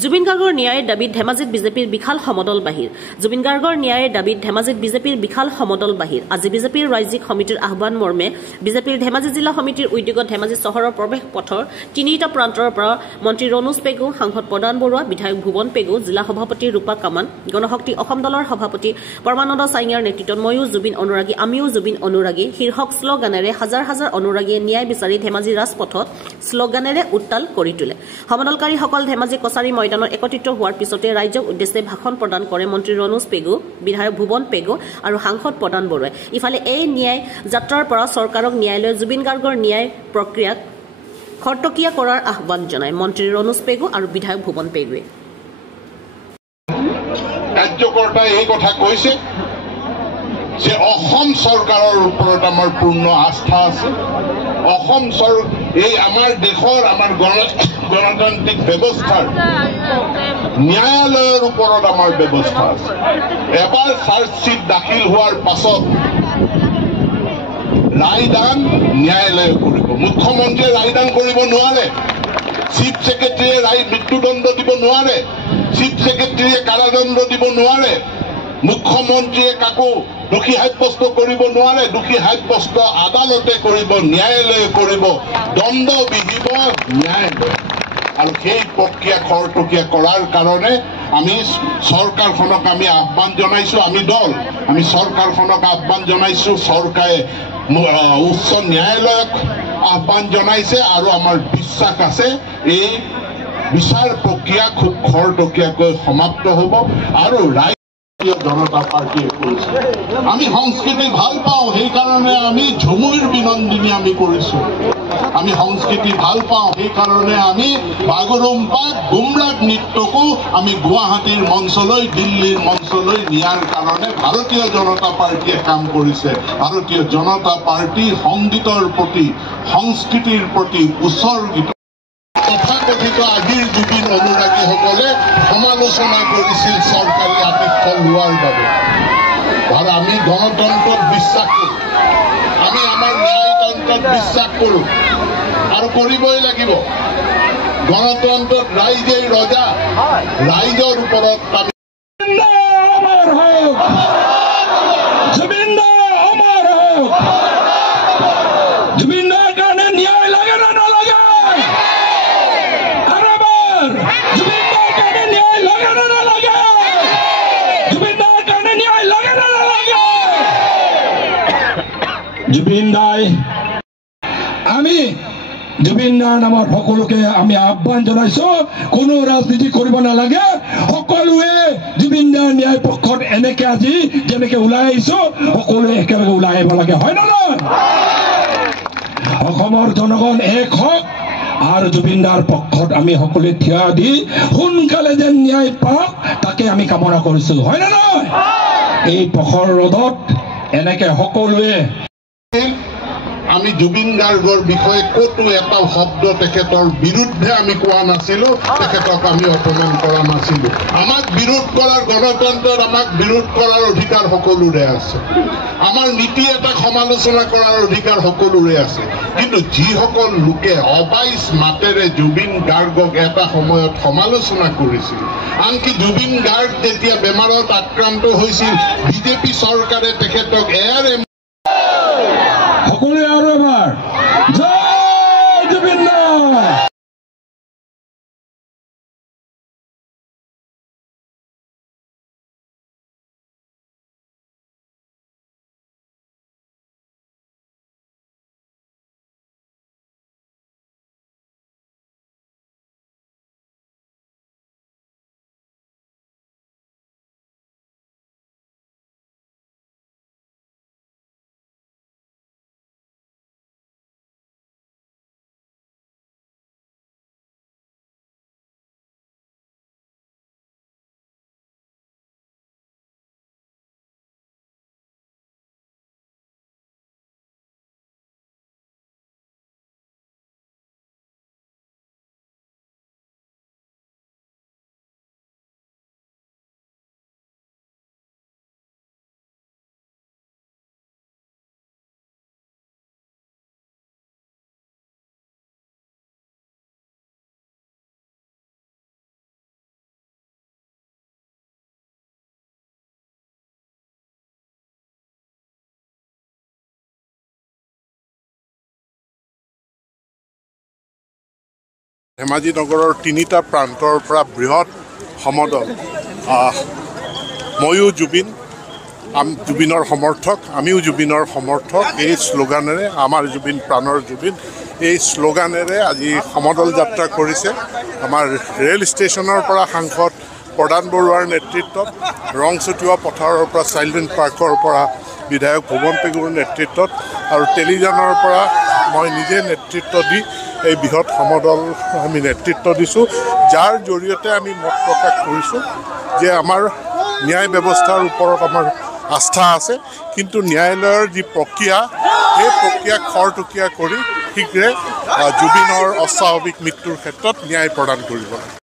জুবিন গাৰ্গৰ ন্যায়ৰ দাবীত ধেমাজিত বিজেপিৰ বিশাল সমদল বাহিৰ জুবিন গাৰ্গৰ ন্যায়ৰ দাবীত ধেমাজিত বিজেপিৰ বিশাল সমদল বাহিৰ আজি বিজেপিৰ ৰাজ্যিক সমিতিৰ আহ্বান মৰ্মে বিজেপিৰ ধেমাজি জিলা সমিতিৰ উদ্যোগত ধেমাজি চহৰৰ প্ৰৱেশ পথৰ তিনিটা প্ৰান্তৰ পৰা মন্ত্ৰী ৰণোজ পেগু সাংসদ প্ৰদান বৰুৱা বিধায়ক ভুৱন পেগু জিলা সভাপতি ৰূপা কামান গণশক্তি অসম দলৰ সভাপতি পৰমানন্দ সাইঙাৰ নেতৃত্বত ময়ো জুবিন অনুৰাগী আমিও জুবিন অনুৰাগী শীৰ্ষক শ্লোগানেৰে হাজাৰ হাজাৰ অনুৰাগীয়ে ন্যায় বিচাৰি ধেমাজি ৰাজপথত শ্লোগানেৰে উত্তাল কৰি তোলে সমদলকাৰীসকল ধেমাজি কছাৰী ময়দানত একত্ৰিত হোৱাৰ পিছতে ৰাজ্যক উদ্দেশ্যে ভাষণ প্ৰদান কৰে মন্ত্ৰী ৰণোজ পেগু বিধায়ক ভুৱন পেগু আৰু সাংসদ প্ৰদান বৰুৱাই ইফালে এই ন্যায় যাত্ৰাৰ পৰা চৰকাৰক ন্যায়ালয়ে জুবিন গাৰ্গৰ ন্যায় প্ৰক্ৰিয়াক খৰতকীয়া কৰাৰ আহ্বান জনায় মন্ত্ৰী ৰণোজ পেগু আৰু বিধায়ক ভুৱন পেগুৱে কাৰ্যকৰ্তাই এই কথা কৈছে যে অসম চৰকাৰৰ ওপৰত আমাৰ পূৰ্ণ আস্থা আছে অসম এই আমাৰ দেশৰ আমাৰ গণতান্ত্ৰিক ব্যৱস্থাৰ ন্যায়ালয়ৰ ওপৰত আমাৰ ব্যৱস্থা আছে এবাৰ চাৰ্জশ্বিট দাখিল হোৱাৰ পাছত ৰায়দান ন্যায়ালয়ে কৰিব মুখ্যমন্ত্ৰীয়ে ৰায়দান কৰিব নোৱাৰে চিফ ছেক্ৰেটাৰীয়ে মৃত্যুদণ্ড দিব নোৱাৰে চিফ ছেক্ৰেটাৰীয়ে কাৰাদণ্ড দিব নোৱাৰে মুখ্যমন্ত্ৰীয়ে কাকো দোষী সাব্যস্ত কৰিব নোৱাৰে দোষী সাব্যস্ত আদালতে কৰিব ন্যায়ালয়ে কৰিব দণ্ড বিহিব ন্যায়ালয় আৰু সেই প্ৰক্ৰিয়া খৰতকীয়া কৰাৰ কাৰণে আমি চৰকাৰখনক আমি আহ্বান জনাইছো আমি দল আমি চৰকাৰখনক আহ্বান জনাইছো চৰকাৰে উচ্চ ন্যায়ালয়ক আহ্বান জনাইছে আৰু আমাৰ বিশ্বাস আছে এই বিচাৰ প্ৰক্ৰিয়া খুব খৰতকীয়াকৈ সমাপ্ত হ'ব আৰু জনতা পাৰ্টিয়ে কৰিছে আমি সংস্কৃতি ভাল পাওঁ সেইকাৰণে আমি ঝুমুৰ বিনন্দিনী আমি কৰিছো আমি সংস্কৃতি ভাল পাওঁ সেইকাৰণে আমি বাগৰুম্বা গুমৰাগ নৃত্যকো আমি গুৱাহাটীৰ মঞ্চলৈ দিল্লীৰ মঞ্চলৈ নিয়াৰ কাৰণে ভাৰতীয় জনতা পাৰ্টিয়ে কাম কৰিছে ভাৰতীয় জনতা পাৰ্টি সংগীতৰ প্ৰতি সংস্কৃতিৰ প্ৰতি উৎসৰ্গিত তথাকথিত আজিৰ জুবিন অনুৰাগীসকলে সমালোচনা কৰিছিল চৰকাৰী আতিথ্য লোৱাৰ বাবে আৰু আমি গণতন্ত্ৰত বিশ্বাস কৰোঁ আমি আমাৰ ন্যায়তন্ত্ৰত বিশ্বাস কৰোঁ আৰু কৰিবই লাগিব গণতন্ত্ৰত ৰাইজেই ৰজা ৰাইজৰ ওপৰত আমি জুবিন দাই আমি জুবিন দাৰ নামত সকলোকে আমি আহ্বান জনাইছো কোনো ৰাজনীতি কৰিব নালাগে সকলোৱে জুবিন দাৰ ন্যায় পক্ষত এনেকে আজি যেনেকে ওলাই আহিছো সকলোৱে একেলগে ওলাই আহিব লাগে হয় না নহয় অসমৰ জনগণ এক হওক আৰু জুবিন দাৰ পক্ষত আমি সকলোৱে থিয় দি সোনকালে যেন ন্যায় পাওক তাকে আমি কামনা কৰিছো হয় না নহয় এই পখৰ ৰদত এনেকে সকলোৱে আমি জুবিন গাৰ্গৰ বিষয়ে কতো এটা শব্দ তেখেতৰ বিৰুদ্ধে আমি কোৱা নাছিলো তেখেতক আমি অপমান কৰা নাছিলো আমাক বিৰোধ কৰাৰ গণতন্ত্ৰত আমাক বিৰোধ কৰাৰ অধিকাৰ সকলোৰে আছে আমাৰ নীতি এটা সমালোচনা কৰাৰ অধিকাৰ সকলোৰে আছে কিন্তু যিসকল লোকে অবাইচ মাতেৰে জুবিন গাৰ্গক এটা সময়ত সমালোচনা কৰিছিল আনকি জুবিন গাৰ্গ যেতিয়া বেমাৰত আক্ৰান্ত হৈছিল বিজেপি চৰকাৰে তেখেতক সকলোৱে আৰু এবাৰ জয় জুবিন দা। ধেমাজি নগৰৰ তিনিটা প্ৰান্তৰ পৰা বৃহৎ সমদল ময়ো জুবিনৰ সমৰ্থক আমিও জুবিনৰ সমৰ্থক এই শ্লোগানেৰে আমাৰ জুবিন প্ৰাণৰ জুবিন এই শ্লোগানেৰে আজি সমদল যাত্ৰা কৰিছে আমাৰ ৰেল ষ্টেচনৰ পৰা সাংসদ প্ৰদান বৰুৱাৰ নেতৃত্বত ৰংচটুৱা পথাৰৰ পৰা চাইল্ড্ৰেন পাৰ্কৰ পৰা বিধায়ক ভুৱন পেগুৰ নেতৃত্বত আৰু টেলিজানৰ পৰা মই নিজে নেতৃত্ব দি এই বৃহৎ সমদল আমি নেতৃত্ব দিছোঁ যাৰ জৰিয়তে আমি মত প্ৰকাশ কৰিছোঁ যে আমাৰ ন্যায় ব্যৱস্থাৰ ওপৰত আমাৰ আস্থা আছে কিন্তু ন্যায়ালয়ৰ যি প্ৰক্ৰিয়া এই প্ৰক্ৰিয়াক খৰতকীয়া কৰি শীঘ্ৰে জুবিনৰ অস্বাভাৱিক মৃত্যুৰ ক্ষেত্ৰত ন্যায় প্ৰদান কৰিব